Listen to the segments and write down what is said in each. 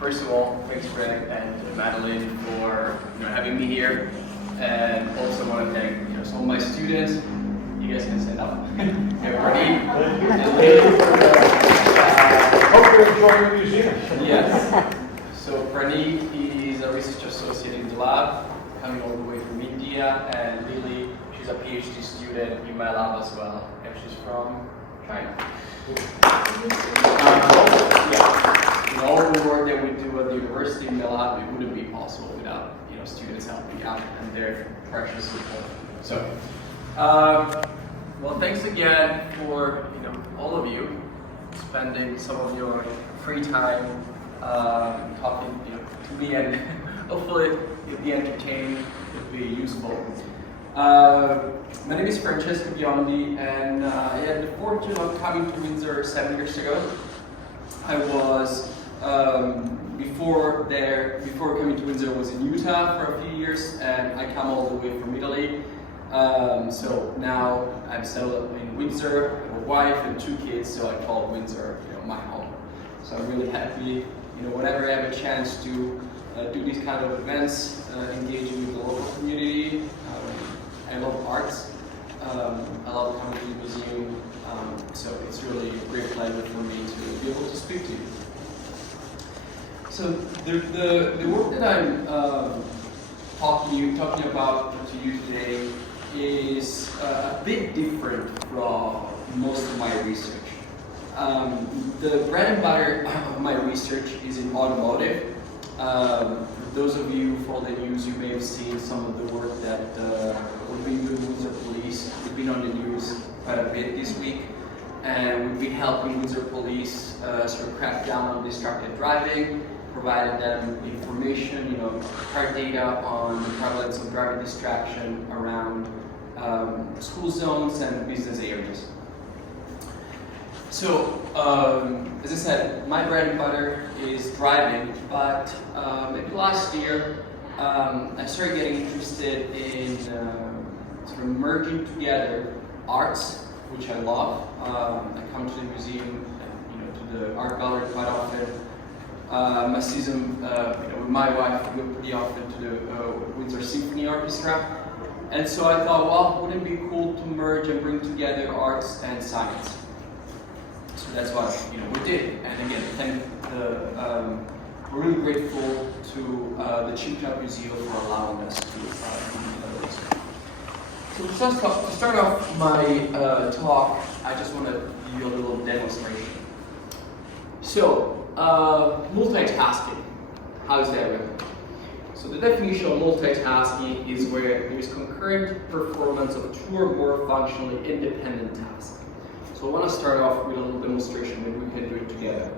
First of all, thanks Greg and Madeline for having me here, and also want to thank some of my students. You guys can stand up. Everybody. Hope you're enjoying the museum. Yes. So Praneet, he's a research associate in the lab, coming all the way from India, and Willy, she's a PhD student in my lab as well, and she's from China. All the work that we do at the university in the lab, it wouldn't be possible without students helping out and their precious support. So, well, thanks again for all of you spending some of your free time talking to me, and hopefully you'll be entertained, it'll be useful. My name is Francesco Biondi, and I had the fortune of coming to Windsor 7 years ago. I was before coming to Windsor, I was in Utah for a few years, and I come all the way from Italy. So now I'm settled in Windsor, I have a wife and 2 kids, so I call Windsor my home. So I'm really happy, whenever I have a chance to do these kind of events, engaging with the local community. I love arts. I love coming to the museum, so it's really a great pleasure for me to be able to speak to you. So the work that I'm talking about to you today is a bit different from most of my research. The bread and butter of my research is in automotive. For those of you who follow the news, you may have seen some of the work that we've been doing with Windsor Police. We've been on the news quite a bit this week, and we've been helping Windsor Police sort of crack down on distracted driving, provided them information, hard data on the prevalence of driving distraction around school zones and business areas. So, as I said, my bread and butter is driving, but maybe last year I started getting interested in sort of merging together arts, which I love. I come to the museum, to the art gallery quite often. My season with my wife, we go pretty often to the Windsor Symphony Orchestra. And so I thought, well, wouldn't it be cool to merge and bring together arts and science? So that's what we did. And again, we're really grateful to the Cognition Museum for allowing us to do this. So to start off my talk, I just want to give you a little demonstration. So, multitasking. How is that going? So the definition of multitasking is where there is concurrent performance of 2 or more functionally independent tasks. So I want to start off with a little demonstration that we can do it together.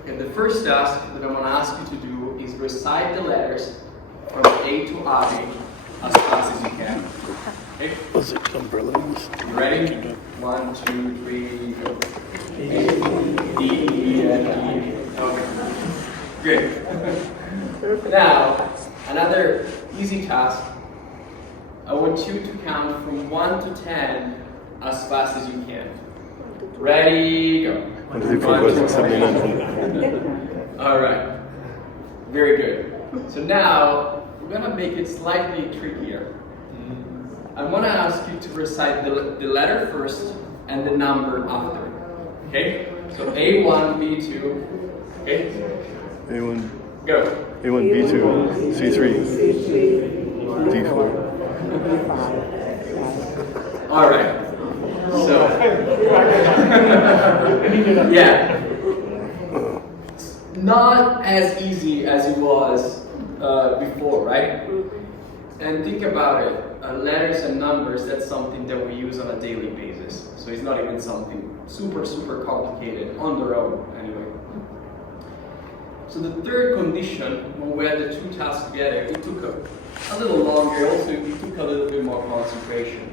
Okay, the first task that I want to ask you to do is recite the letters from A to I as fast as you can. Okay? Was it umbrellas? You ready? 1, 2, 3, go. A, D, E, F, G. Okay. Good. Now, another easy task. I want you to count from 1 to 10 as fast as you can. Ready, go. 1, 2, 3, 4, 5, 6, 7, 8, 9. All right. Very good. So now, we're going to make it slightly trickier. I want to ask you to recite the letter first and the number after. Okay? So A1, B2. Okay? A1. Go. A1, B2, C3, D4. All right. So, yeah. Not as easy as it was before, right? And think about it. Letters and numbers, that's something that we use on a daily basis. So it's not even something super complicated on their own, anyway. So the third condition, when we had the 2 tasks together, it took a little longer. Also, it took a little bit more concentration.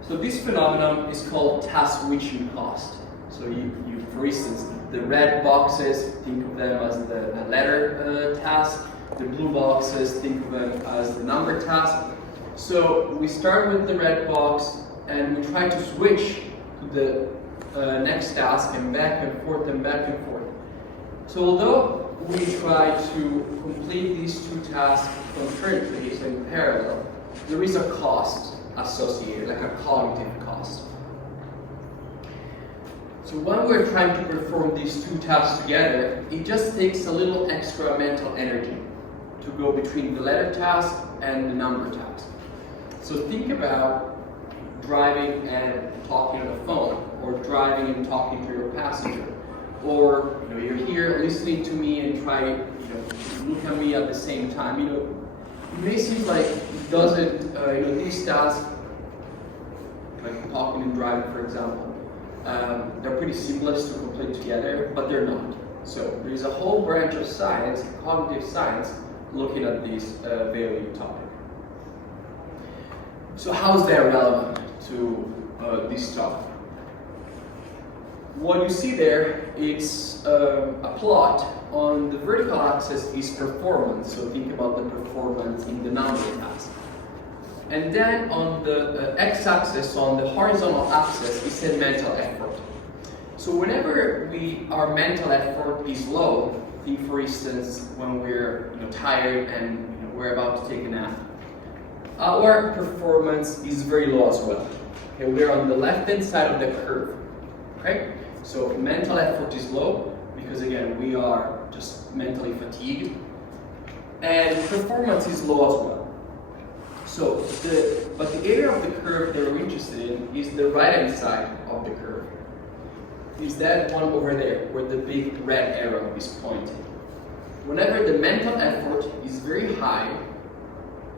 So this phenomenon is called task switching cost. So you for instance, the red boxes, think of them as the letter task. The blue boxes, think of them as the number task. So we start with the red box and we try to switch to the next task, and back and forth and back and forth. So although we try to complete these two tasks concurrently, so in parallel, there is a cost associated, like a cognitive cost. So when we're trying to perform these two tasks together, it just takes a little extra mental energy to go between the letter task and the number task. So think about driving and talking on the phone, or driving and talking to your passenger, or you're here listening to me and try to look at me at the same time. It may seem like it doesn't. These tasks, like talking and driving, for example, they're pretty seamless to complete together, but they're not. So there's a whole branch of science, cognitive science, looking at this very topic. So how is that relevant to this topic? What you see there is a plot. On the vertical axis is performance, so think about the performance in the number task. And then on the x-axis, on the horizontal axis, is the mental effort. So whenever our mental effort is low, think for instance when we're tired and we're about to take a nap, our performance is very low as well. Okay, we're on the left-hand side of the curve. Okay? So mental effort is low because again we are just mentally fatigued, and performance is low as well. So but the area of the curve that we're interested in is the right-hand side of the curve. Is that one over there where the big red arrow is pointing. Whenever the mental effort is very high,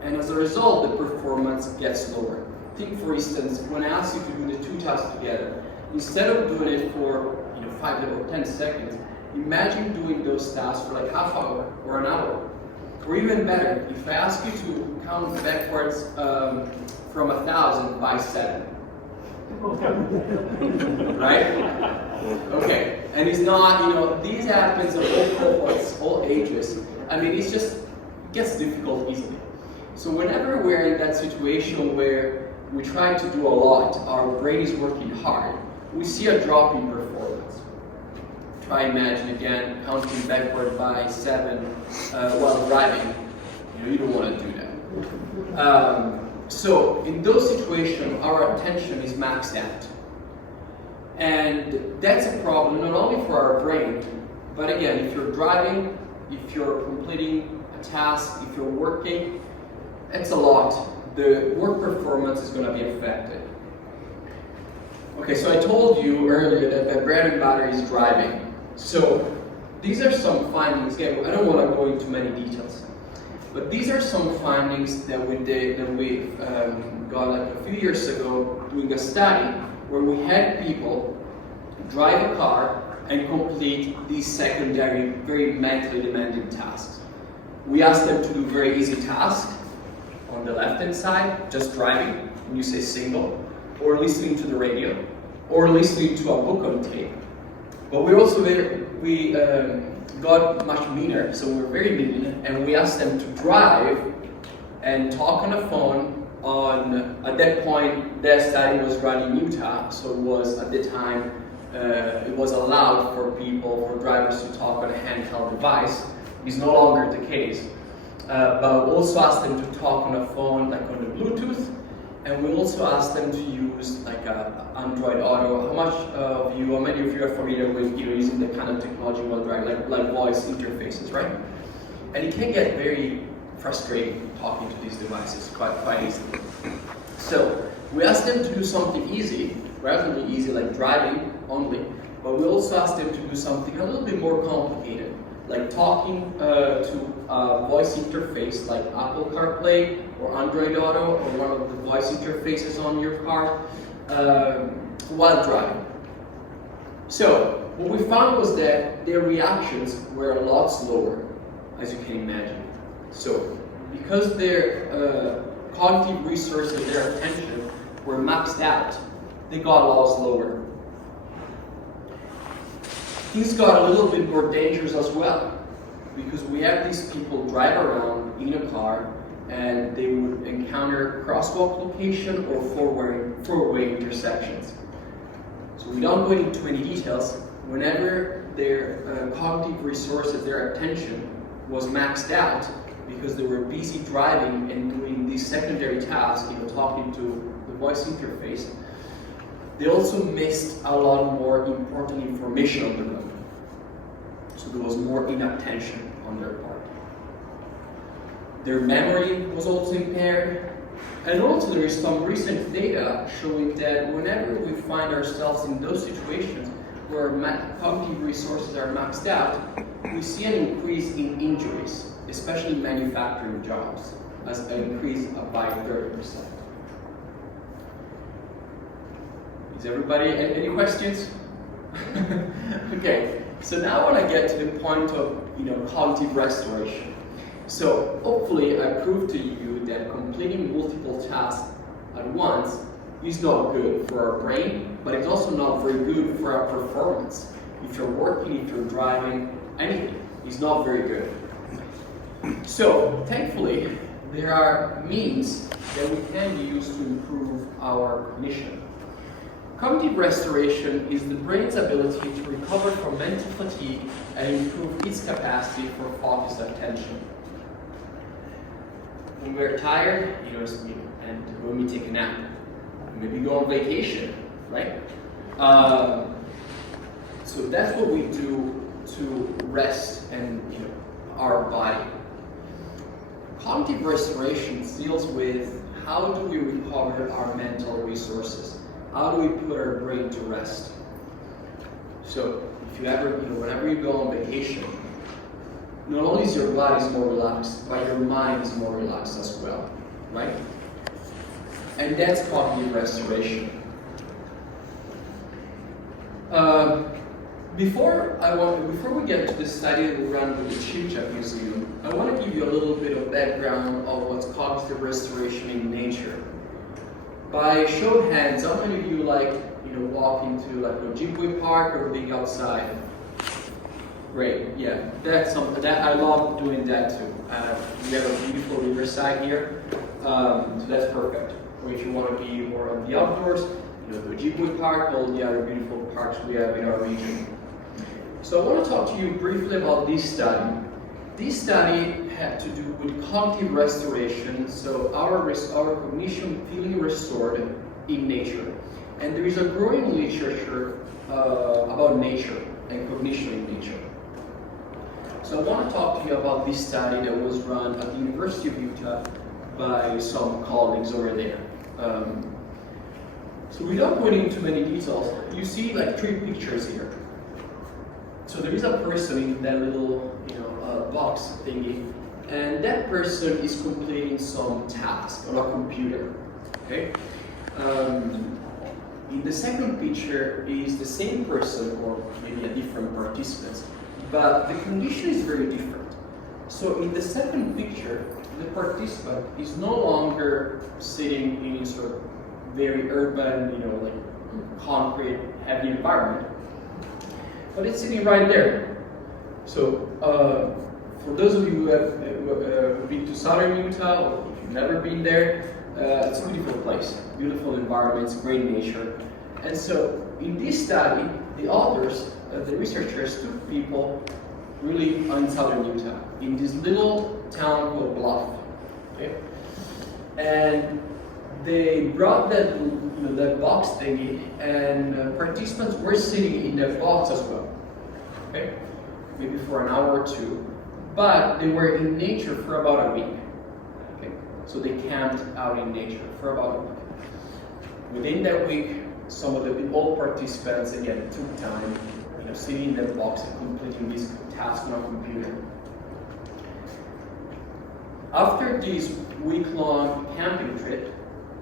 and as a result the performance gets lower. Think for instance when I ask you to do the two tasks together, instead of doing it for 5 or 10 seconds, imagine doing those tasks for like half hour or an hour. Or even better, if I ask you to count backwards from 1,000 by 7. Right? Okay. And it's not, these happens of all cohorts, all ages. I mean, it gets difficult easily. So whenever we're in that situation where we try to do a lot, our brain is working hard, we see a drop in performance. Try imagine again, counting backward by 7 while driving. You don't want to do that. So in those situations, our attention is maxed out. And that's a problem not only for our brain, but again, if you're driving, if you're completing a task, if you're working, it's a lot. The work performance is going to be affected. Okay, so I told you earlier that the bread and butter is driving. So these are some findings. Again, I don't want to go into many details, but these are some findings that we got like a few years ago doing a study where we had people drive a car and complete these secondary, very mentally demanding tasks. We asked them to do very easy tasks on the left-hand side, just driving, when you say single, or listening to the radio, or listening to a book on tape. But we also got much meaner, so we're very mean, and we asked them to drive and talk on the phone at that point, their study was run in Utah, so it was, at the time, it was allowed for drivers to talk on a handheld device. It's no longer the case. But we also asked them to talk on a phone, like on the Bluetooth, and we also asked them to use like a Android Auto. How many of you are familiar with using the kind of technology while driving, like voice interfaces, right? And it can get very frustrating talking to these devices quite easily. So we asked them to do something easy, relatively easy, like driving only, but we also asked them to do something a little bit more complicated, like talking to a voice interface like Apple CarPlay or Android Auto or one of the voice interfaces on your car while driving. So what we found was that their reactions were a lot slower, as you can imagine. So because their cognitive resources, their attention were maxed out, they got a lot slower. Things got a little bit more dangerous as well, because we had these people drive around in a car and they would encounter crosswalk location or four-way intersections. So without going into any details, whenever their cognitive resources, their attention was maxed out because they were busy driving and doing these secondary tasks, talking to the voice interface, they also missed a lot more important information on the road. So there was more inattention on their part. Their memory was also impaired. And also there is some recent data showing that whenever we find ourselves in those situations where cognitive resources are maxed out, we see an increase in injuries, especially manufacturing jobs, as an increase by 30%. Is everybody, any questions? Okay, so now I want to get to the point of cognitive restoration. So hopefully I proved to you that completing multiple tasks at once is not good for our brain, but it's also not very good for our performance. If you're working, if you're driving, anything, it's not very good. So thankfully, there are means that we can use to improve our cognition. Cognitive restoration is the brain's ability to recover from mental fatigue and improve its capacity for focused attention. When we're tired, and when we take a nap, maybe go on vacation, right? So that's what we do to rest and our body. Cognitive restoration deals with how do we recover our mental resources? How do we put our brain to rest? So if you ever, whenever you go on vacation, not only is your body more relaxed, but your mind is more relaxed as well, right? And that's cognitive restoration. Before we get to the study that we run with the Windsor Museum, I want to give you a little bit of background of what's cognitive restoration in nature. By show of hands, how many of you walk into a Ojibwe park or being outside? Great, yeah, that's something that I love doing that too. We have a beautiful riverside here, so that's perfect. Or if you want to be more on the outdoors, the Ojibwe Park, all the other beautiful parks we have in our region. So I want to talk to you briefly about this study. This study had to do with cognitive restoration, so our cognition feeling restored in nature. And there is a growing literature about nature and cognition in nature. So I want to talk to you about this study that was run at the University of Utah by some colleagues over there. So without going into many details, you see 3 pictures here. So there is a person in that little box thingy, and that person is completing some task on a computer. Okay. In the second picture is the same person, or maybe a different participant, but the condition is very different. So in the second picture, the participant is no longer sitting in a sort of very urban, concrete, heavy environment, but it's sitting right there. So for those of you who have been to southern Utah, or if you've never been there, it's a beautiful place, beautiful environments, great nature. And so in this study, the authors, the researchers took people really in southern Utah, in this little town called Bluff. Okay? And they brought that box thingy, and participants were sitting in that box as well. Okay? Maybe for an hour or 2, but they were in nature for about a week. Okay? So they camped out in nature for about a week. Within that week, some of the old participants again took time, sitting in that box and completing this task on a computer. After this week-long camping trip,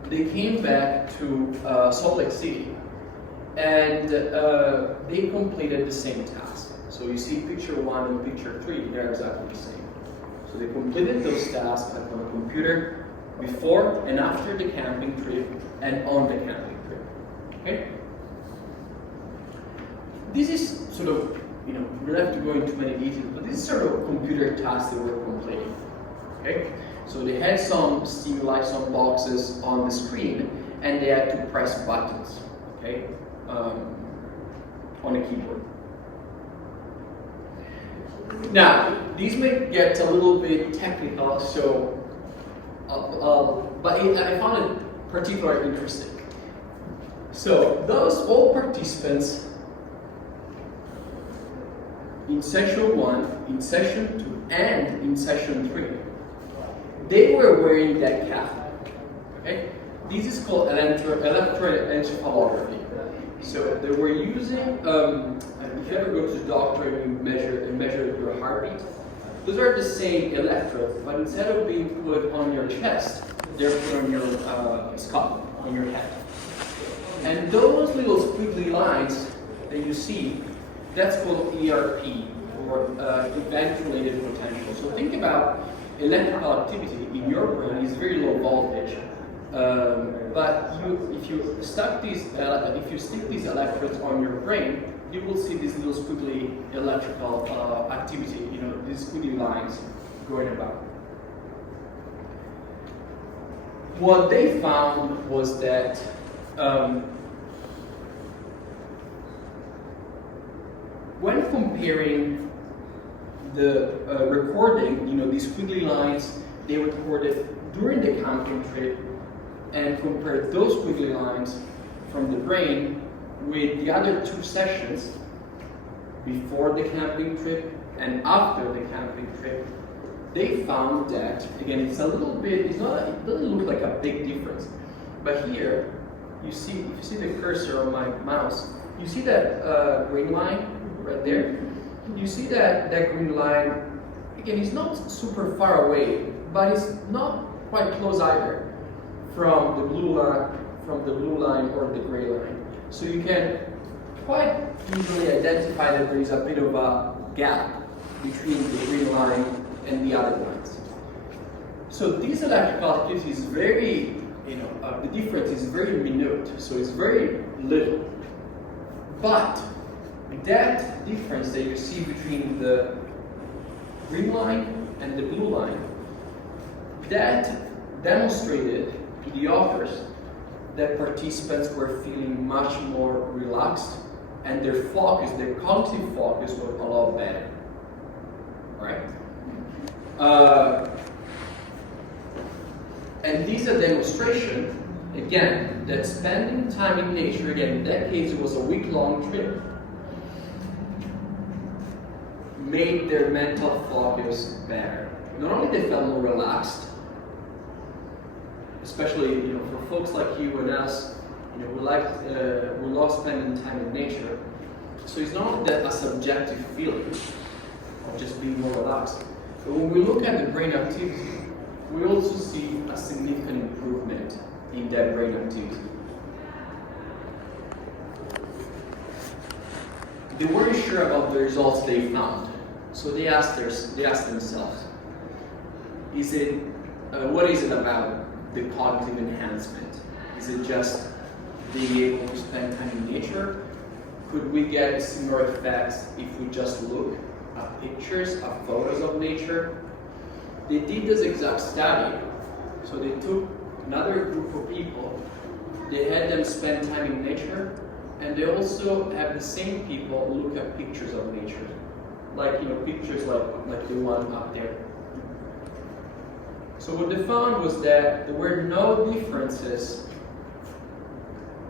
they came back to Salt Lake City, and they completed the same task. So you see picture 1 and picture 3, they're exactly the same. So they completed those tasks on a computer before and after the camping trip and on the camping trip. Okay? This is sort of, we don't have to go into many details, but this is sort of computer tasks they were completing. Okay? So they had some stimuli, some boxes on the screen, and they had to press buttons. Okay? on a keyboard. Now, these may get a little bit technical, so, but I found it particularly interesting. So, all participants in session 1, in session 2, and in session 3, they were wearing that cap. Okay? This is called electroencephalography. So they were using, if you ever go to the doctor and you measure your heartbeat, those are the same electrodes, but instead of being put on your chest, they're put on your scalp, on your head. And those little squiggly lines that you see, that's called ERP, or event-related potential. So think about electrical activity in your brain is very low voltage. But if you stick these electrodes on your brain, you will see these little squiggly electrical activity, these squiggly lines going about. What they found was that when comparing the recording, these squiggly lines, they recorded during the camping trip, and compared those squiggly lines from the brain with the other 2 sessions, before the camping trip and after the camping trip, they found that, again, it doesn't look like a big difference, but here, if you see the cursor on my mouse, you see that green line right there? You see that green line, again, it's not super far away, but it's not quite close either from the blue line or the gray line. So you can quite easily identify that there is a bit of a gap between the green line and the other lines. So this electrical activity is very, the difference is very minute, so it's very little. But that difference that you see between the green line and the blue line, that demonstrated to the authors that participants were feeling much more relaxed and their cognitive focus was a lot better. Right? And this is a demonstration, again, that spending time in nature, again, in that case it was a week-long trip, made their mental focus better. Not only they felt more relaxed, especially for folks like you and us, we love spending time in nature. So it's not only that a subjective feeling of just being more relaxed, but when we look at the brain activity, we also see a significant improvement in that brain activity. They weren't sure about the results they found, so they asked themselves, what is it about the cognitive enhancement? Is it just being able to spend time in nature? Could we get similar effects if we just look at pictures, at photos of nature? They did this exact study. So they took another group of people, they had them spend time in nature, and they also have the same people look at pictures of nature. Like, pictures like the one up there. So what they found was that there were no differences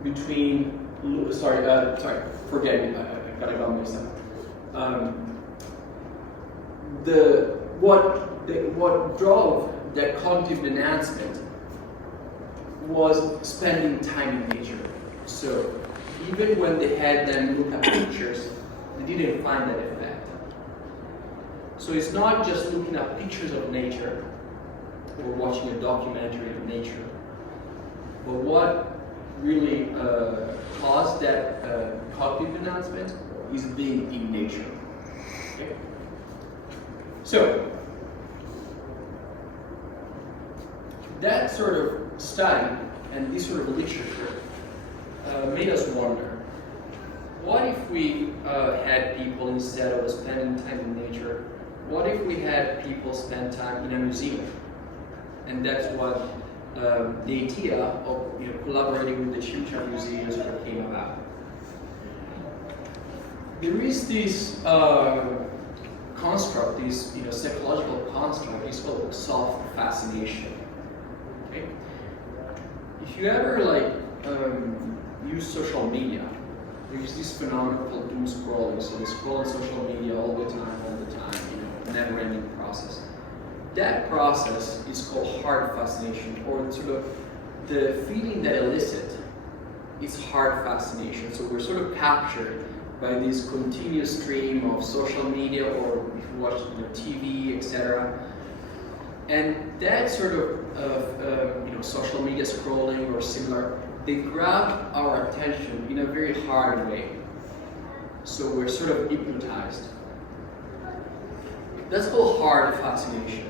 between, forget me, I got it on myself. What drove that cognitive enhancement was spending time in nature. So even when they had them look at pictures, they didn't find that effect. So it's not just looking at pictures of nature or watching a documentary of nature, but what really caused that cognitive enhancement is being in nature. Okay? So that sort of study and this sort of literature made us wonder, what if we had people, instead of spending time in nature, what if we had people spend time in a museum? And that's what the idea of collaborating with the Chimcha museums came about. there is this construct, this psychological construct, is called soft fascination. Okay? If you ever use social media, there's this phenomenon called doom scrolling. So they scroll on social media all the time, never-ending process. That process is called hard fascination, or sort of the feeling that elicits is hard fascination. So we're sort of captured by this continuous stream of social media, or if you watch TV, etc. And that sort of social media scrolling or similar, they grab our attention in a very hard way. So we're sort of hypnotized. That's called hard fascination.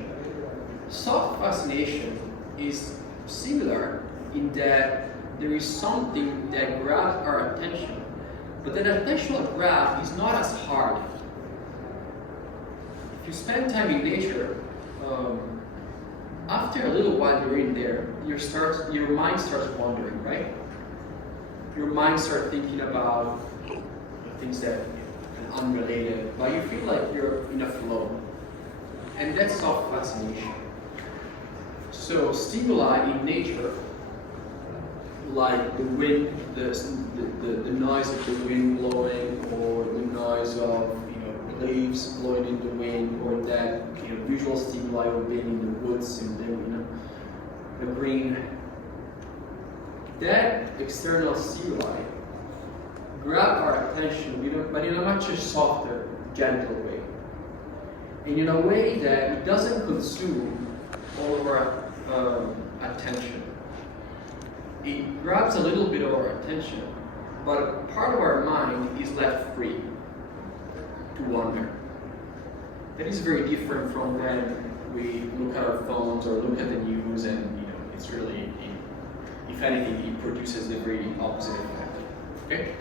Soft fascination is similar in that there is something that grabs our attention, but that attentional grab is not as hard. If you spend time in nature, after a little while you're in there, your mind starts wandering, right? Your mind starts thinking about things that are unrelated, but you feel like you're in a flow. And that's soft fascination. So stimuli in nature, like the wind, the noise of the wind blowing, or the noise of leaves blowing in the wind, or that visual stimuli of being in the woods and then the green. That external stimuli grab our attention, but in a much softer, gentle way, and in a way that it doesn't consume all of our attention. It grabs a little bit of our attention, but part of our mind is left free to wander. That is very different from when we look at our phones or look at the news, and it's really, if anything, it produces the very opposite effect. Okay?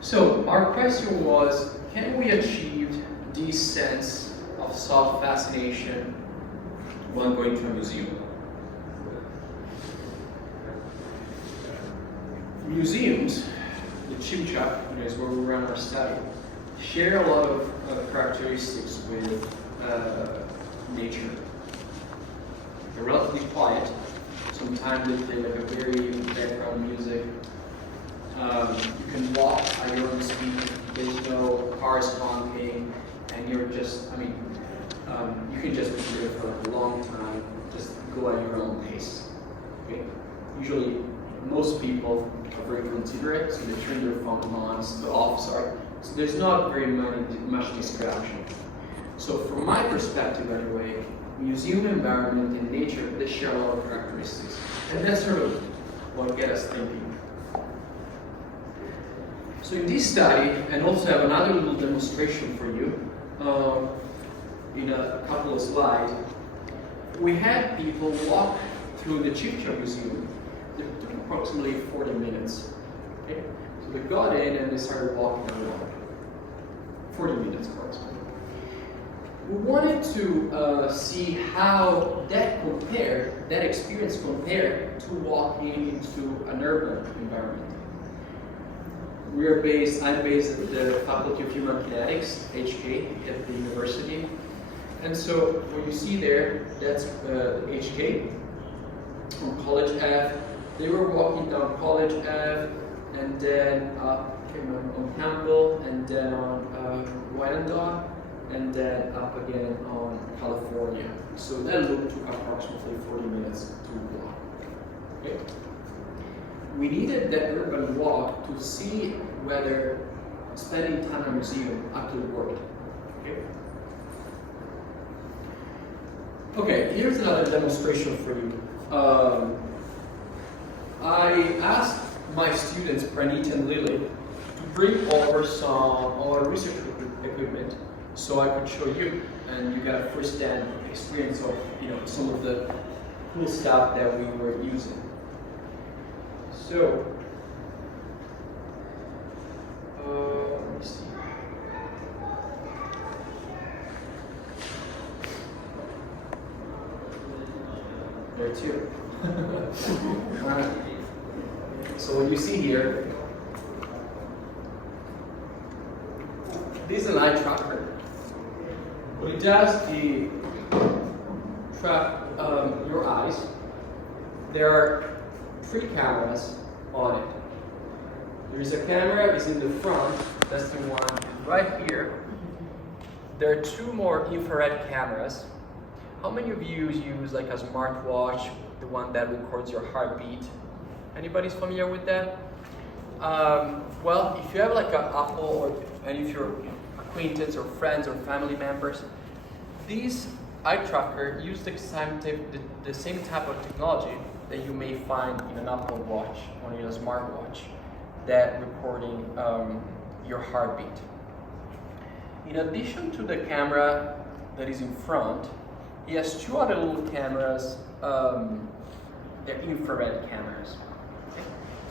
So our question was, can we achieve this sense of soft fascination when going to a museum? Museums, the chimchak, is where we run our study, share a lot of characteristics with nature. They're relatively quiet. Sometimes they play like a very background music. You can walk at your own speed. There's no cars honking, and you're just, you can just be there for a long time. Just go at your own pace. Okay? Usually, most people are very considerate, so they turn their phone on, so there's not very much distraction. So from my perspective anyway, museum environment and nature, they share a lot of characteristics. And that's sort of what gets us thinking. So in this study, and also have another little demonstration for you, in a couple of slides, we had people walk through the Chipcha Museum. It took approximately 40 minutes. Okay? So they got in and they started walking around. 40 minutes approximately. We wanted to see how that experience compared to walking into an urban environment. I'm based at the Faculty of Human Kinetics, HK, at the university. And so what you see there, that's HK on College Ave. They were walking down College Ave, and then up on Campbell, and then on Wyandotte, and then up again on California. So that loop took approximately 40 minutes to walk. Okay? We needed that urban walk to see whether spending time in a museum actually worked. Okay? Okay, here's another demonstration for you. I asked my students, Pranit and Lily, to bring over some of our research equipment so I could show you, and you got a first-hand experience of some of the cool stuff that we were using. So, let me see. There too. Alright. So what you see here This is an eye tracker. What it does is track your eyes. There are 3 cameras on it. There is a camera is in the front. That's the one right here. There are 2 more infrared cameras. How many of you use like a smartwatch, the one that records your heartbeat? Anybody's familiar with that? Well, if you have like an Apple, or any of your acquaintances or friends or family members, these eye tracker use the same type of technology that you may find in an Apple Watch or in a smartwatch, that recording your heartbeat. In addition to the camera that is in front, he has 2 other little cameras. They're infrared cameras. Okay?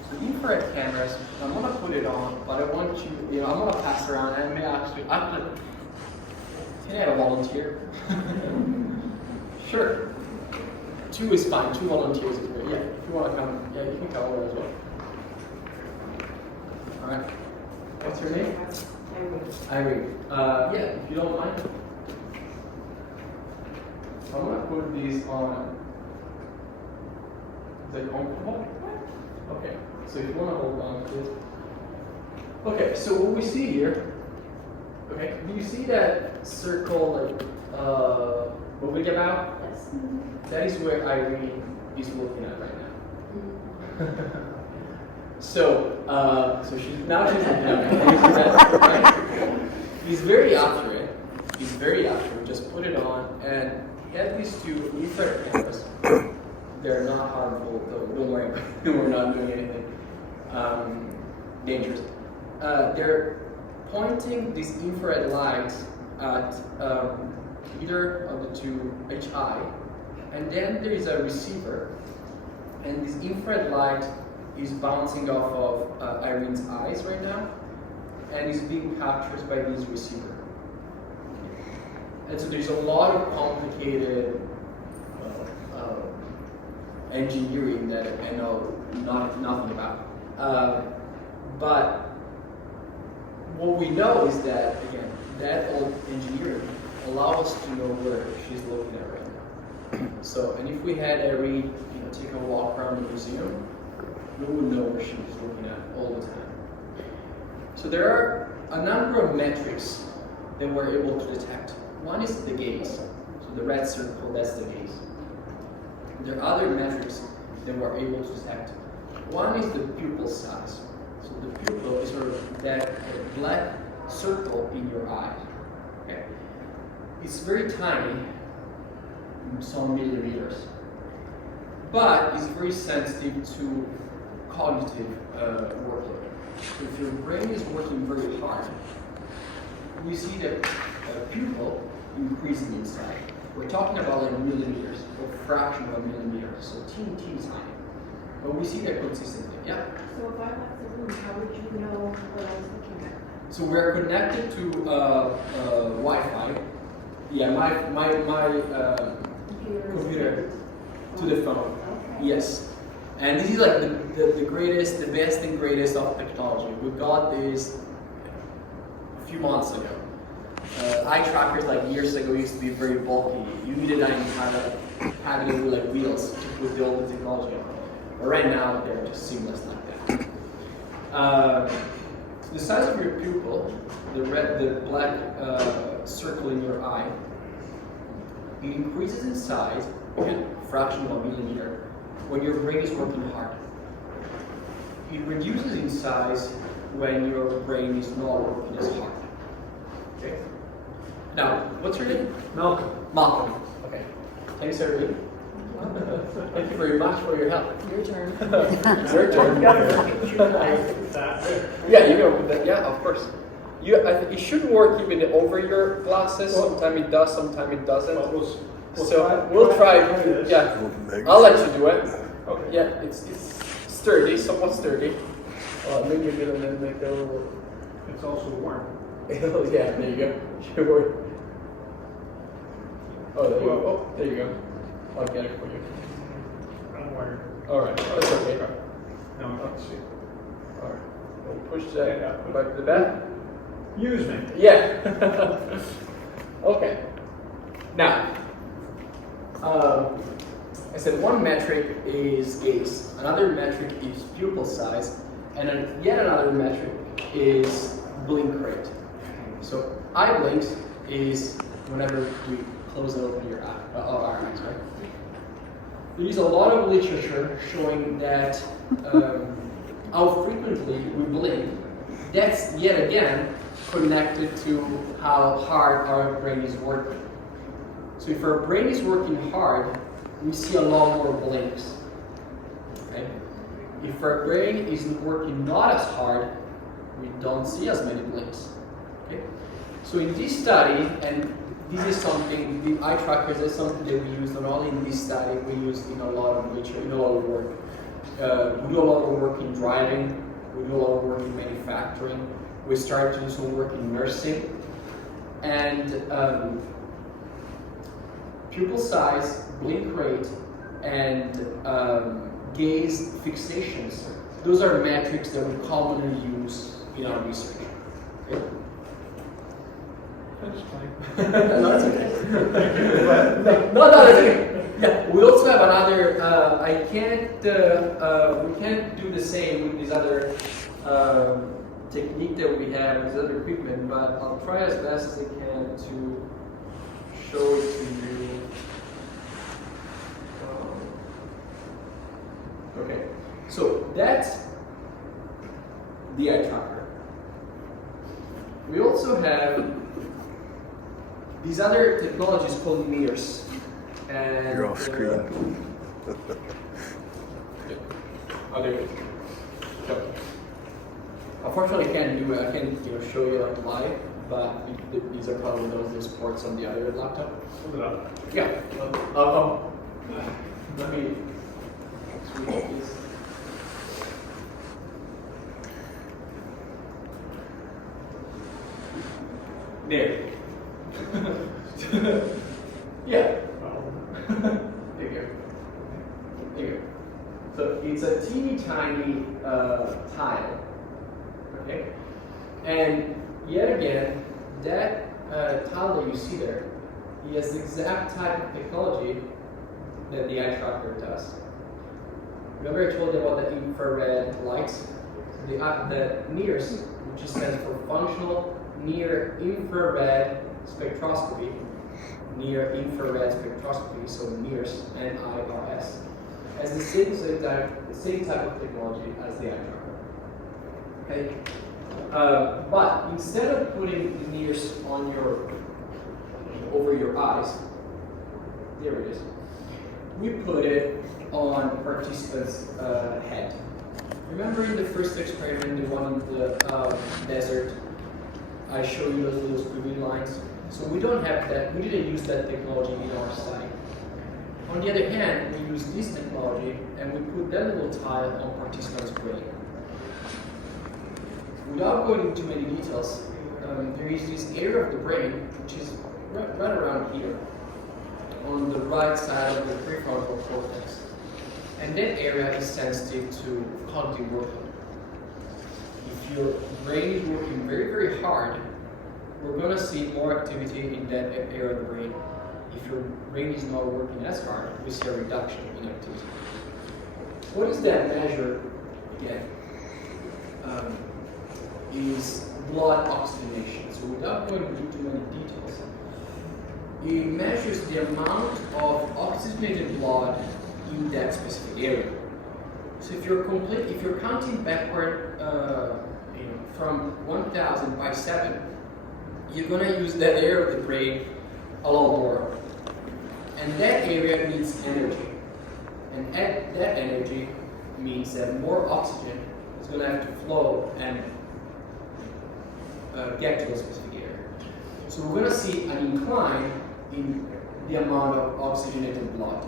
So the infrared cameras, I'm gonna put it on, but I want you, I'm gonna pass around and may actually, can I have a volunteer? Sure. 2 is fine, 2 volunteers is great. Yeah, if you wanna come, yeah, you can come over as well. All right. What's your name? Irene. Yeah, if you don't mind. I'm gonna put these on. Is that comfortable? Okay. So if you wanna hold on to it. Okay. So what we see here. Okay. Do you see that circle like moving about? Yes. That is where Irene is looking at right now. So she's looking at right? He's very accurate. He's very accurate. Just put it on, and he has these 2 infrared cameras. They're not harmful, though. Don't worry, we're not doing anything dangerous. They're pointing these infrared lights at either of the 2 each eye, and then there is a receiver, and this infrared light is bouncing off of Irene's eyes right now, and is being captured by this receiver. And so there's a lot of complicated engineering that I know nothing about. But what we know is that, again, that old engineering allows us to know where she's looking at right now. So, and if we had Irene, take a walk around the museum, we would know where she was looking at all the time. So there are a number of metrics that we're able to detect. One is the gaze. So the red circle, that's the gaze. There are other metrics that we're able to detect. One is the pupil size. So the pupil is sort of that black circle in your eye. Okay? It's very tiny, some millimeters, but it's very sensitive to cognitive workload. So if your brain is working very hard, you see the pupil increasing inside. We're talking about like millimeters, or fraction of a millimeter, so teeny tiny. But we see that consistently, yeah? So if I left the room, how would you know what I was looking at? So we're connected to Wi-Fi. Yeah, my computer to the phone. Okay. Yes. And this is like the greatest, the best and greatest of technology. We got this a few months ago. Eye trackers like years ago used to be very bulky. You needed to have it with like wheels to put the old technology on. But right now they're just seamless like that. The size of your pupil, the black circle in your eye, it increases in size, a fraction of a millimeter, when your brain is working hard. It reduces in size when your brain is not working as hard. Okay. Now, what's your name? Malcolm. Malcolm. Okay. Thanks, everybody. Thank you very much for your help. Your turn. Your turn. Yeah, you go with that. Yeah, of course. It should work even over your glasses. Sometimes it does, sometimes it doesn't. We'll try. Yeah, I'll let you do it. Okay. Yeah, it's sturdy, somewhat sturdy. Maybe a bit of that make that work. It's also warm. Yeah, there you go. Sure. Oh, there you go. Oh, there you go. I'll get it for you. I'm wired. All right, that's okay. No, I can't see. All right. We'll push that back to the back. Use me. Yeah. Okay. Now, I said one metric is gaze, another metric is pupil size, and yet another metric is blink rate. So eye blinks is whenever we close and open your eye, our eyes, right? There is a lot of literature showing that how frequently we blink. That's yet again connected to how hard our brain is working. So if our brain is working hard, we see a lot more blinks. Okay? If our brain is working not as hard, we don't see as many blinks. Okay? So in this study, and this is something, the eye trackers is something that we use not only in this study, we use in a lot of literature, in a lot of work. We do a lot of work in driving, we do a lot of work in manufacturing, we started to do some work in nursing, and pupil size, blink rate, and gaze fixations, those are metrics that we commonly use in our research. Okay? That's fine. No, that's okay. No, that's okay. Yeah, we also have another. We can't do the same with this other technique that we have with this other equipment, but I'll try as best as I can to show it to you. Okay, so that's the eye tracker. We also have these other technologies called mirrors. And You're off screen. Okay. So, unfortunately, I can't show you like live, but these are probably those ports on the other laptop. Hold it up. Yeah. Let me switch this. There. Yeah. There you go. There you go. So it's a teeny tiny tile. Okay? And yet again, that tile that you see there, it has the exact type of technology that the eye tracker does. Remember I told you about the infrared lights? The NIRS, which stands for Functional Near Infrared Spectroscopy, near infrared spectroscopy, so NIRS, N-I-R-S, has the same type of technology as the eye tracker. Okay, but instead of putting the NIRS on over your eyes, there it is. We put it on participants' head. Remember in the first experiment, the one in the desert, I showed you those little squiggly lines. So we don't have that, we didn't use that technology in our study. On the other hand, we use this technology and we put that little tile on participants' brain. Without going into many details, there is this area of the brain which is right around here, on the right side of the prefrontal cortex. And that area is sensitive to cognitive workload. If your brain is working very, very hard, we're going to see more activity in that area of the brain. If your brain is not working as hard, we see a reduction in activity. What is that measure again? Is blood oxygenation. So without going into many details, it measures the amount of oxygenated blood in that specific area. So if you're counting backward from 1,000 by 7, you're going to use that area of the brain a lot more. And that area needs energy. And that energy means that more oxygen is going to have to flow and get to a specific area. So we're going to see an incline in the amount of oxygenated blood.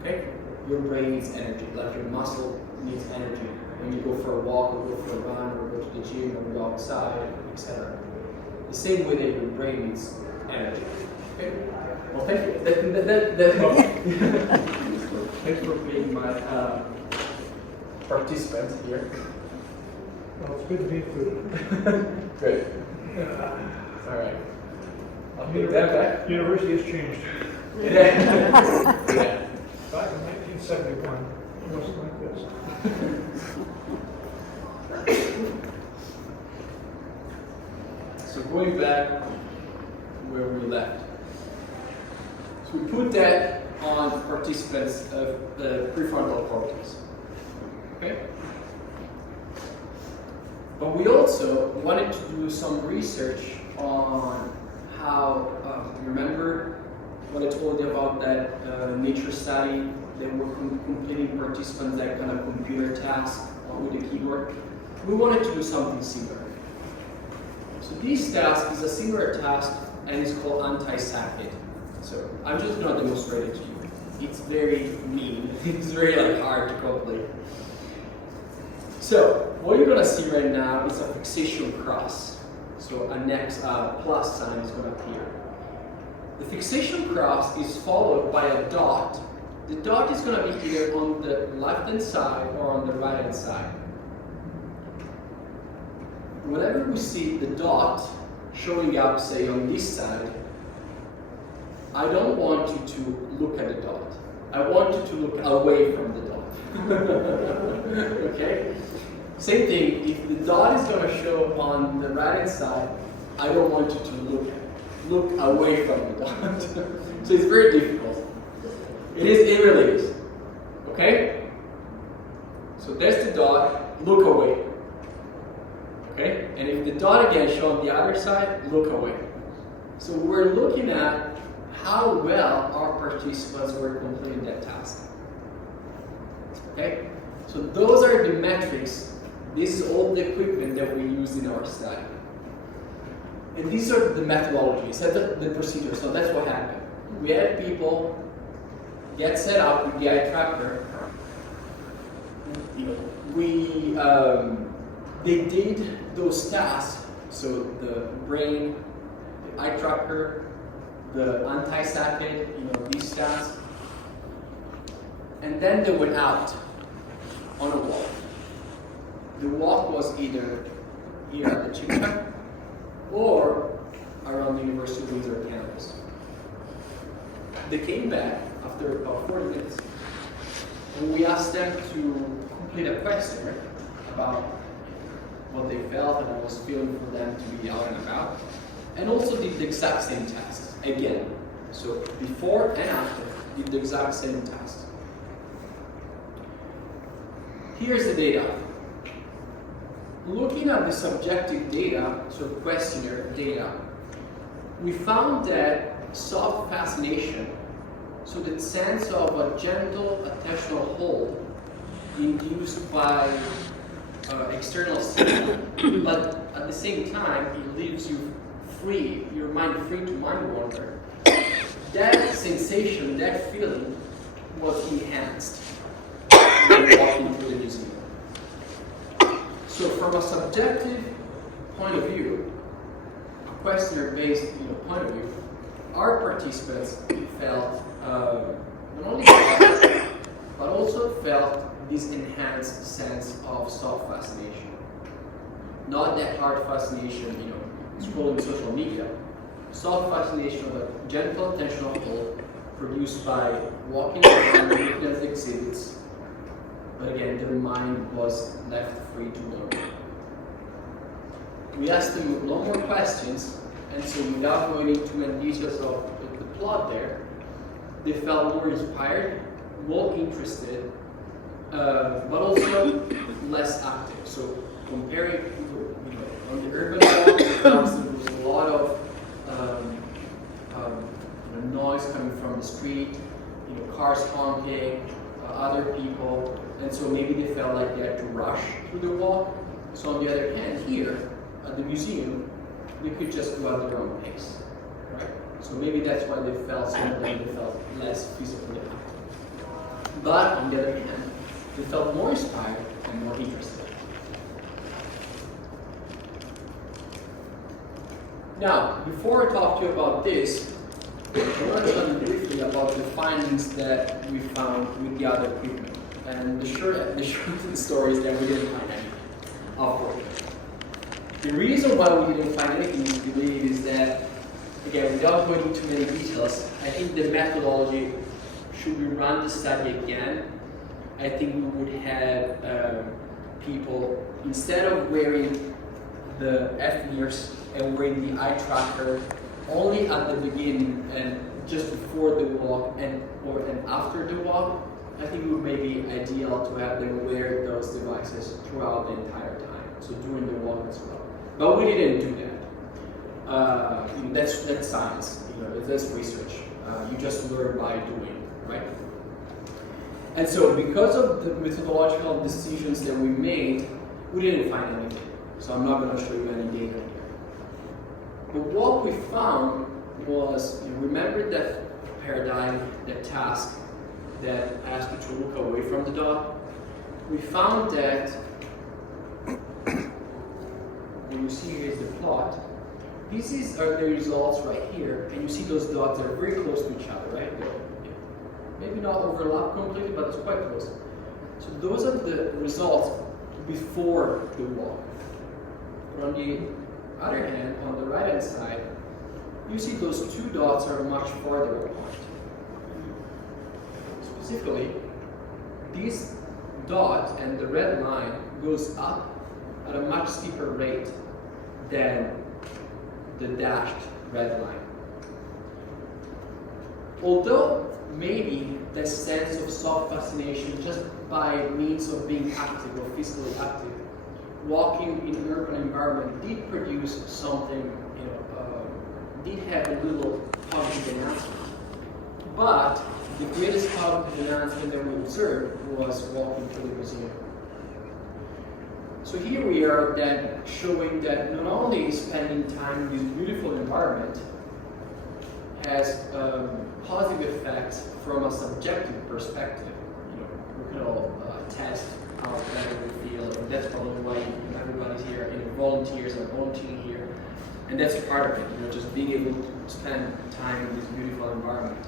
Okay? Your brain needs energy, like your muscle needs energy. When you go for a walk, or go for a run, or go to the gym, or go outside, etc. The same way that your brain needs energy. Okay? Well, thank you. Thanks for being my participant here. Well, it's good to be food. Great. All right. I'll put that back. University has changed. Yeah. Yeah. Back in 1971, it wasn't like this. So going back where we left. So we put that on participants of the prefrontal cortex. Okay? But we also wanted to do some research on how, remember what I told you about that nature study? They were completing participants that kind of computer task with the keyboard. We wanted to do something similar. So this task is a similar task and it's called anti-saccade. So I'm just going to demonstrate it to you. It's very mean. It's very hard to complete. So what you're going to see right now is a fixation cross. So a next plus sign is going to appear. The fixation cross is followed by a dot. The dot is going to be either on the left-hand side or on the right-hand side. Whenever we see the dot showing up, say, on this side, I don't want you to look at the dot. I want you to look away from the dot. Okay? Same thing, if the dot is going to show on the right-hand side, I don't want you to look away from the dot. So it's very difficult. It really is. Okay? So there's the dot, look away. Okay? And if the dot again shows on the other side, look away. So we're looking at how well our participants were completing that task. Okay? So those are the metrics. This is all the equipment that we use in our study. And these are the methodologies, the procedures. So that's what happened. We had people get set up with the eye tracker. They did those tasks. So the brain, the eye tracker, the anti-saccade, these tasks. And then they went out on a walk. The walk was either here at the Chica or around the University of Windsor campus. They came back after about 40 minutes and we asked them to complete a questionnaire about what they felt and what was feeling for them to be out and about, and also did the exact same tasks again. So before and after, did the exact same tasks. Here's the data. Looking at the subjective data, so questionnaire data, we found that soft fascination, so the sense of a gentle attentional hold induced by external stimuli, but at the same time it leaves you free, your mind free to mind wander. That sensation, that feeling was enhanced when walking through the museum. So from a subjective point of view, a questionnaire-based point of view, our participants felt not only felt, but also felt this enhanced sense of soft fascination. Not that hard fascination, scrolling social media. Soft fascination of a gentle attentional hold produced by walking around looking at the exhibits. But again, their mind was left free to wander. We asked them a lot more questions, and so without going into many details of the plot there, they felt more inspired, more interested, but also less active. So comparing, on the urban walk, there was a lot of noise coming from the street, cars honking, other people, and so maybe they felt like they had to rush through the walk. So on the other hand, here at the museum, they could just go at their own pace, right? So maybe that's why they felt they felt less physically active. But on the other hand, they felt more inspired and more interested. Now, before I talk to you about this, I want to tell you briefly about the findings that we found with the other equipment. And the short story is that we didn't find any, unfortunately. The reason why we didn't find anything we believe is that, again, without going into many details, I think the methodology, should we run the study again, I think we would have people, instead of wearing the F-mirrors and wearing the eye tracker only at the beginning and just before the walk and after the walk, I think it would maybe be ideal to have them wear those devices throughout the entire time, so during the walk as well. But we didn't do that. That's science. That's research. You just learn by doing, right? And so, because of the methodological decisions that we made, we didn't find anything. So I'm not going to show you any data here. But what we found was, remember that paradigm, that task that asked you to look away from the dot? We found that, when you see here is the plot, these are the results right here, and you see those dots are very close to each other, right? Maybe not overlap completely, but it's quite close. So those are the results before the walk. But on the other hand, on the right hand side, you see those two dots are much farther apart. Specifically, this dot and the red line goes up at a much steeper rate than the dashed red line. Although maybe the sense of self-fascination just by means of being active or physically active, walking in an urban environment did produce something, did have a little cognitive enhancement. But the greatest cognitive enhancement that we observed was walking through the museum. So here we are then showing that not only is spending time in this beautiful environment has positive effects from a subjective perspective. We can all test how better we feel, and that's probably why everybody's here, volunteers are volunteering here, and that's part of it, just being able to spend time in this beautiful environment.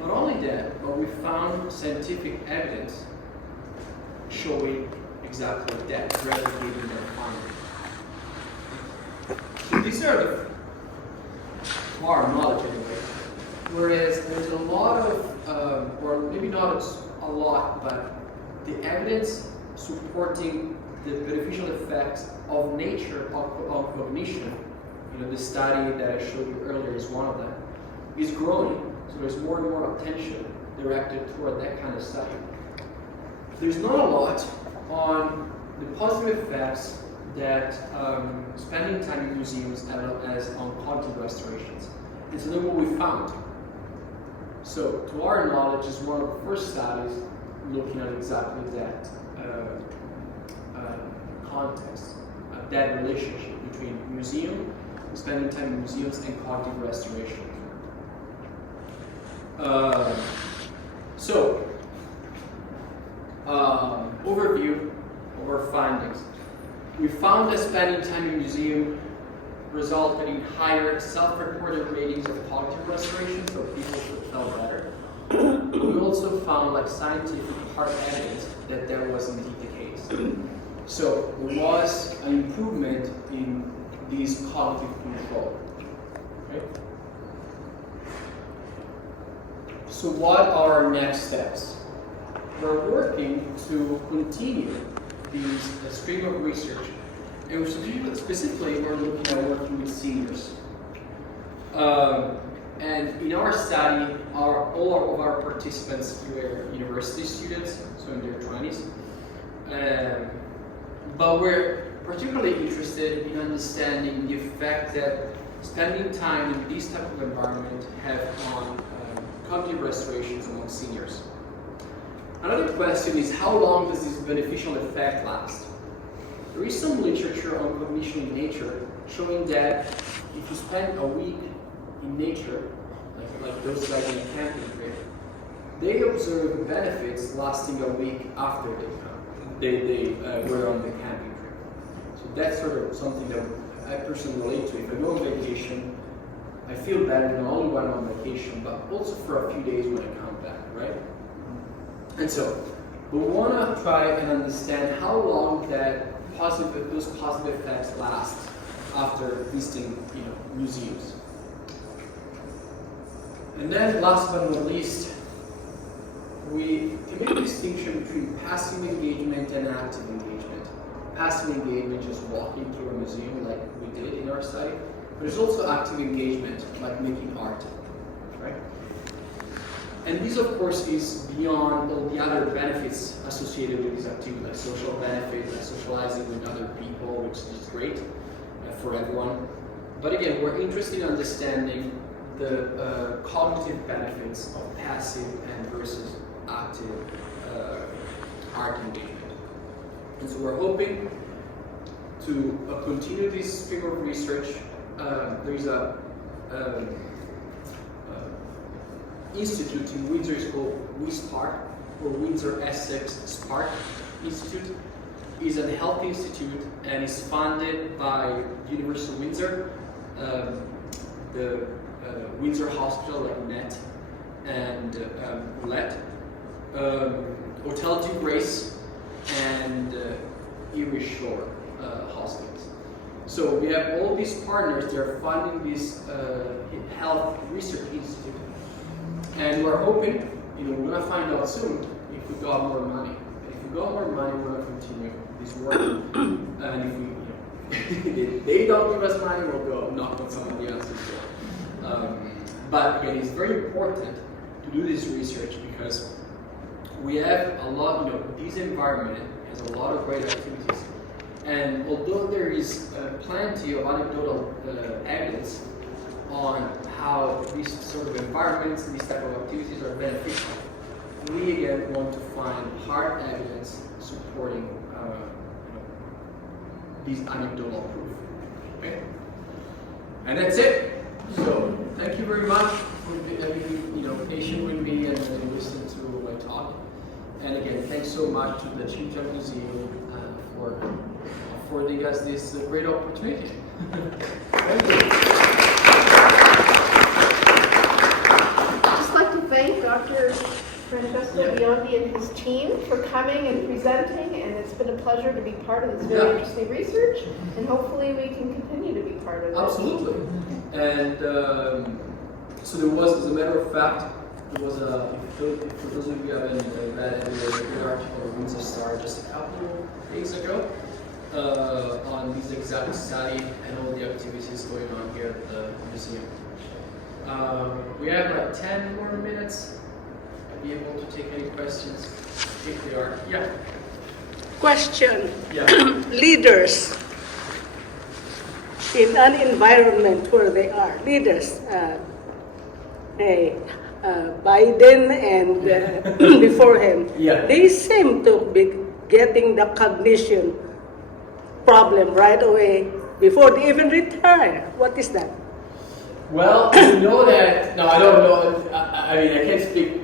Not only that, but we found scientific evidence showing exactly that, replicating that finding. So these are the, to our knowledge anyway, whereas there's a lot of, or maybe not a lot, but the evidence supporting the beneficial effects of nature on cognition, the study that I showed you earlier is one of them, is growing. So there's more and more attention directed toward that kind of study. There's not a lot on the positive effects that spending time in museums as on cognitive restorations. And so then what we found. So to our knowledge, is one of the first studies looking at exactly that context, that relationship between spending time in museums and cognitive restoration. Overview of our findings. We found that spending time in museum resulted in higher self-reported ratings of cognitive restoration, so people felt better. We also found scientific hard evidence that was indeed the case. So there was an improvement in these cognitive control. Okay? So what are our next steps? We're working to continue these stream of research, and specifically we're looking at working with seniors. And in our study, all of our participants were university students, so in their 20s. But we're particularly interested in understanding the effect that spending time in this type of environment have on cognitive restorations among seniors. Another question is, how long does this beneficial effect last? There is some literature on cognition in nature showing that if you spend a week in nature, like those guys in a camping trip, they observe benefits lasting a week after they were on the camping trip. So that's sort of something that I personally relate to. If I go on vacation, I feel better not only when I'm on vacation, but also for a few days when I come back, right? And so, we want to try and understand how long that those positive effects last after visiting museums. And then last but not least, we make a distinction between passive engagement and active engagement. Passive engagement, just walking through a museum like we did in our study, but there's also active engagement, like making art, right? And this, of course, is beyond all the other benefits associated with this activity, like social benefits, like socializing with other people, which is great for everyone. But again, we're interested in understanding the cognitive benefits of passive and versus active art engagement. And so we're hoping to continue this field of research. There's a institute in Windsor, is called WISPARK, or Windsor Essex Spark Institute. It's a health institute and is funded by the University of Windsor, the Windsor Hospital, like NET, and LET, Hotel du Grace, and Irish Shore hospitals. So we have all these partners that are funding this health research institute, and we're hoping, we're gonna find out soon if we got more money. And if we got more money, we're gonna continue this work. And if they don't give us money, we'll go knock on somebody else's door. But again, it's very important to do this research because we have a lot, this environment has a lot of great activities. And although there is plenty of anecdotal evidence on how these sort of environments and these type of activities are beneficial, we again want to find hard evidence supporting these anecdotal proof. Okay? And that's it. So thank you very much for being patient with me and listening to my talk. And again, thanks so much to the Windsor Museum for affording us this great opportunity. Thank you. I'd just like to thank Dr. Francesco Biondi and his team for coming and presenting, and it's been a pleasure to be part of this very interesting research, and hopefully we can continue to be part of it. Absolutely. And so there was, as a matter of fact, there was for those of you who haven't read it, there was a good article in Windsor Star just a couple of days ago on this exact study and all the activities going on here at the museum. We have like 10 more minutes. I'll be able to take any questions if they are. Yeah. Question. Yeah. Leaders in an environment where they are leaders, Biden and before him, they seem to be getting the cognition problem right away before they even retire. What is that? Well, we know that. No, I don't know. I mean, I can't speak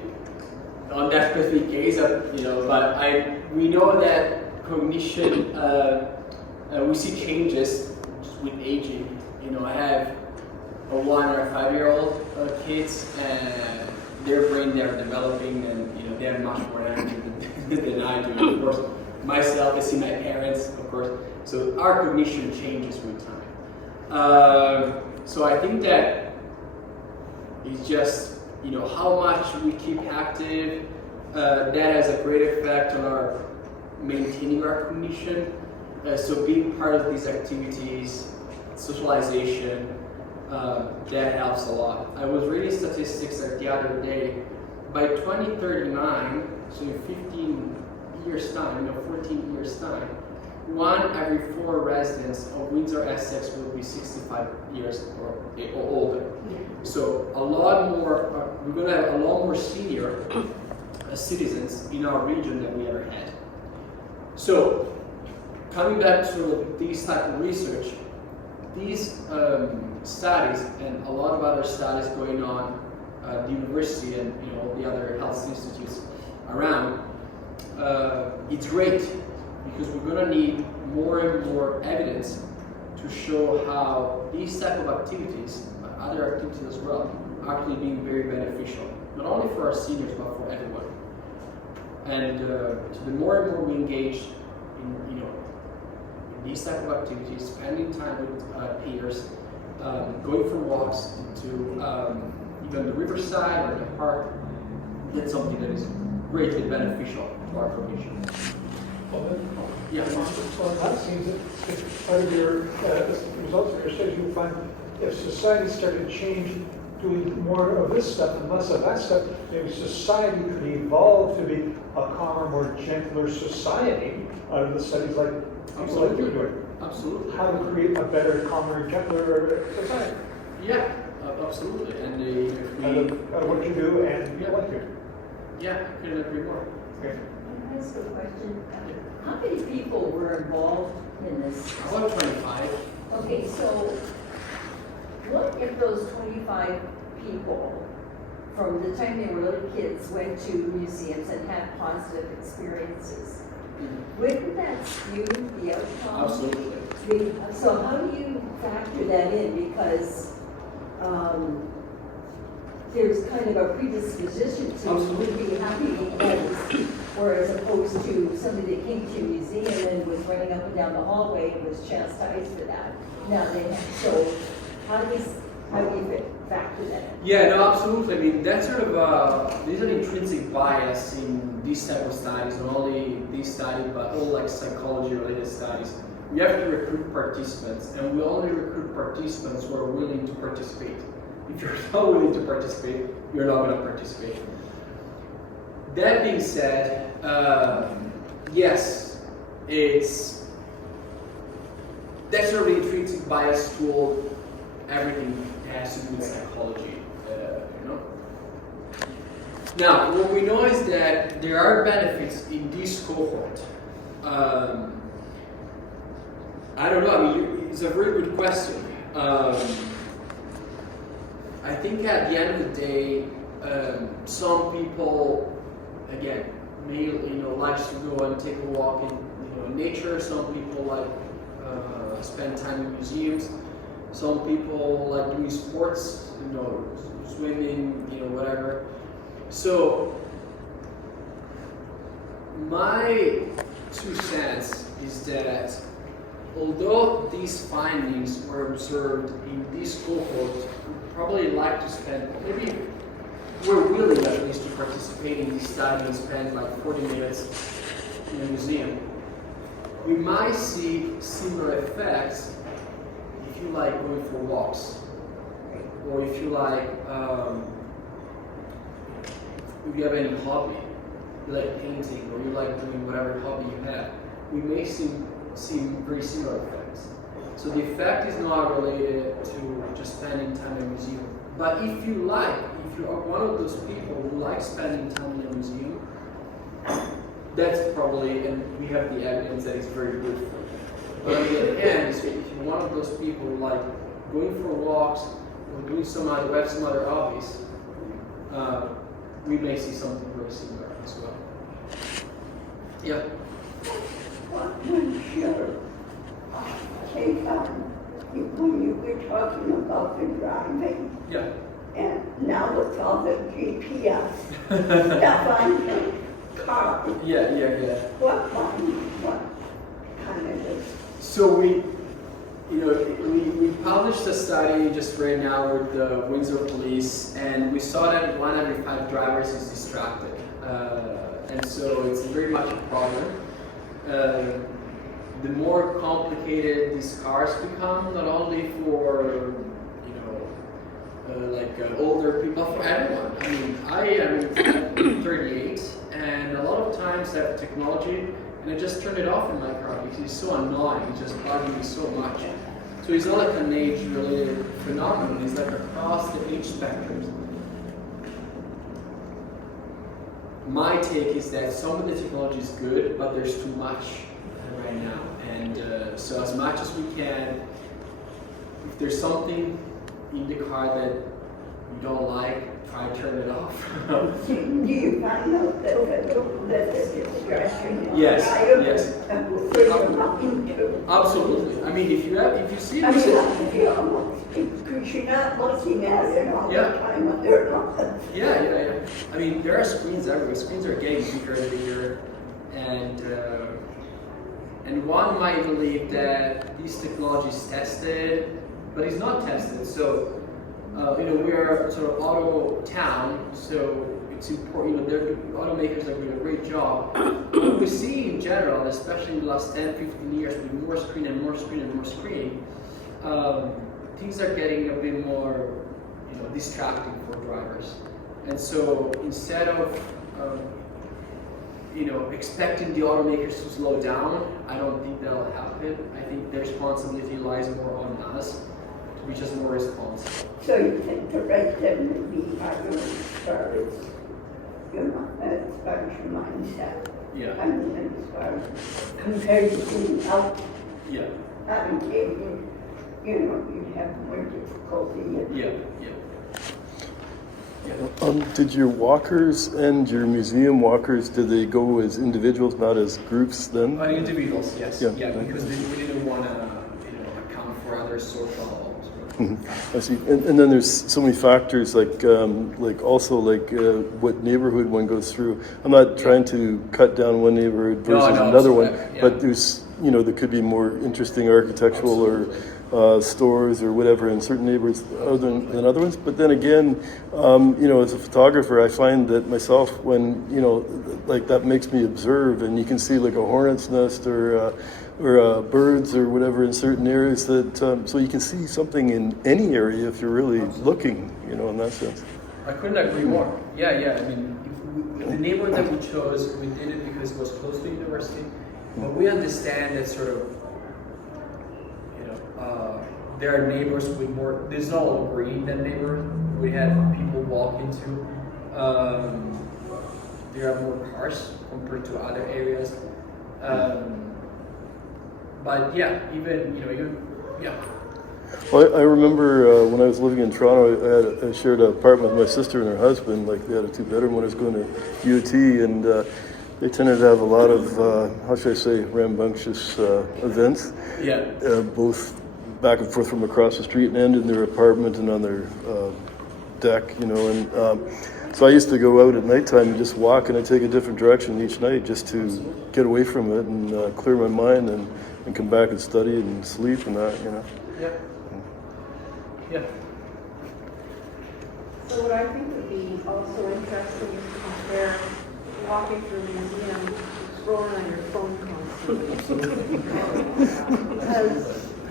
on that specific case, but we know that cognition. We see changes with aging. I have a 1 or 5-year-old kids, and their brain they're developing, and they have much more energy than I do. Of course, myself, I see my parents, of course. So our cognition changes with time. So I think that it's just how much we keep active. That has a great effect on our maintaining our cognition. So being part of these activities, socialization, that helps a lot. I was reading statistics the other day. By 2039, so in 15 years time, 14 years time, 1 every 4 residents of Windsor Essex will be 65 years or older. So a lot more, we're going to have a lot more senior citizens in our region than we ever had. So coming back to these type of research, these studies and a lot of other studies going on at the university and all the other health institutes around, it's great because we're going to need more and more evidence to show how these type of activities, but other activities as well, are actually being very beneficial, not only for our seniors but for everyone. And so the more and more we engage these type of activities, spending time with peers, going for walks into even the riverside or the park, that's something that is greatly beneficial to our cognition. Yeah. So that seems that part of your results of your study, you find if society started to change, doing more of this stuff and less of that stuff, maybe society could evolve to be a calmer, more gentler society out of the studies like people like you doing. Absolutely. How to create a better, calmer, gentler society. Yeah, absolutely. And if Out of what you do and Yeah. like you. yeah, I couldn't agree more. Okay. Can I ask a question? How many people were involved in this? About 25. Okay, so what if those 25 people, from the time they were little kids, went to museums and had positive experiences? Wouldn't that skew the outcome? Absolutely. So how do you factor that in? Because there's kind of a predisposition to be happy because, or as opposed to somebody that came to a museum and was running up and down the hallway and was chastised for that. Now they have, so how do you factor that in? Yeah, no, absolutely. I mean, that's sort of there's an intrinsic bias in these type of studies, not only these studies, but all like psychology-related studies. We have to recruit participants, and we only recruit participants who are willing to participate. If you're not willing to participate, you're not going to participate. That being said, yes, that's sort of the intrinsic bias toward everything that has to do with psychology, you know. Now, what we know is that there are benefits in this cohort. I don't know. I mean, it's a very good question. I think at the end of the day, some people, again, may likes to go and take a walk in nature. Some people like spend time in museums. Some people like doing sports, swimming, whatever. So my 2 cents is that although these findings were observed in this cohort, we probably like to spend, maybe we're willing at least to participate in this study and spend like 40 minutes in a museum. We might see similar effects if you like going for walks, or if you like, if you have any hobby, you like painting, or you like doing whatever hobby you have, we may see very similar effects. So the effect is not related to just spending time in a museum. But if you are one of those people who like spending time in a museum, that's probably, and we have the evidence that it's very good for you. But on the other hand, if you're one of those people who like going for walks or doing some other hobbies, we may see something very similar as well. Yeah. What was your take on when you were talking about the driving? Yeah. And now with all the GPS stuff on the car. Yeah. What kind of this? So we published a study just right now with the Windsor police, and we saw that 1 out of 5 drivers is distracted, and so it's very much a problem. The more complicated these cars become, not only for older people, for everyone. I mean, I'm 38, and a lot of times I have technology, and I just turn it off in my car because it's so annoying. It's just bugging me so much. So it's not like an age-related phenomenon. It's like across the age spectrum. My take is that some of the technology is good, but there's too much right now. And so as much as we can, if there's something in the car that you don't like, try to turn it off. Do you find out that the distraction is Yes. into? Absolutely. I mean, if you see I this, mean, because you're not looking at it all the time when they're not. yeah. I mean, there are screens everywhere. Screens are getting bigger and bigger, and And one might believe that this technology is tested, but it's not tested. So, we are sort of auto town, so it's important, the automakers are doing a great job. What we see in general, especially in the last 10, 15 years, with more screen and more screen and more screen, things are getting a bit more, distracting for drivers. And so instead of, expecting the automakers to slow down, I don't think that'll happen. I think the responsibility lies more on us to be just more responsive. So you think the right them to be arguing as far as, as far as your mindset? Yeah. I mean, as far as compared to being out Yeah. having cable, you have more difficulty. Yeah. Did your walkers and your museum walkers, did they go as individuals, not as groups then? Individuals, yes. Yeah. Because we didn't want to, account for other social. I see. And then there's so many factors, like what neighborhood one goes through. I'm not trying to cut down one neighborhood versus another one, but there's, there could be more interesting architectural or stores or whatever in certain neighborhoods than other ones. But then again, as a photographer, I find that myself when, like that makes me observe, and you can see like a hornet's nest or birds or whatever in certain areas that, so you can see something in any area if you're really looking, in that sense. I couldn't agree more. Yeah. I mean, the neighborhood that we chose, we did it because it was close to the university, but we understand that sort of, there are neighbors with more, there's not all green than neighborhood. We had people walk into, there are more cars compared to other areas. But yeah, even, Well, I remember when I was living in Toronto, I shared an apartment with my sister and her husband. Like they had a 2-bedroom when I was going to UT, and they tended to have a lot of, how should I say, rambunctious events. Yeah. Both back and forth from across the street and in their apartment and on their deck, and so I used to go out at nighttime and just walk, and I'd take a different direction each night just to get away from it and clear my mind and come back and study and sleep and that, Yeah. So what I think would be also interesting is to compare walking through a museum, scrolling on your phone constantly. Because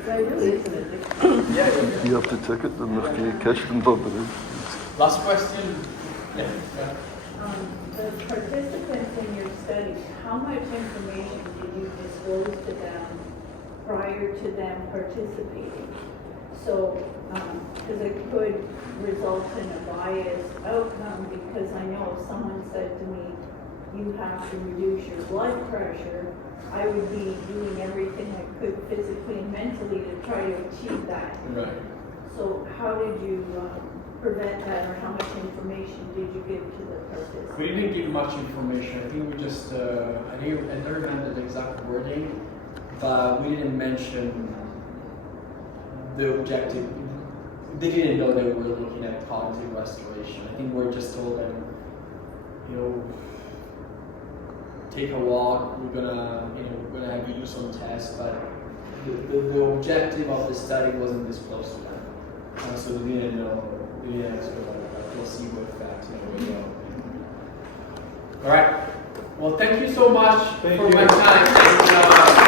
there really is an addiction. Yeah. You have to ticket them if you catch them bumping. Last question. Yeah. The participants in your study, how much information did you disclose to them prior to them participating? So, because it could result in a biased outcome, because I know if someone said to me, you have to reduce your blood pressure, I would be doing everything I could physically and mentally to try to achieve that. Right. So how did you prevent that, or how much information did you give to the participants? We didn't give much information. I think we just, I don't remember the exact wording, but we didn't mention the objective. They didn't know that we were looking at cognitive restoration. I think we're just told that, take a walk, we're gonna have you do some tests, but the objective of the study wasn't disclosed to them. So we didn't know, we didn't have sort of like a placebo effect, All right. Well, thank you so much for my time.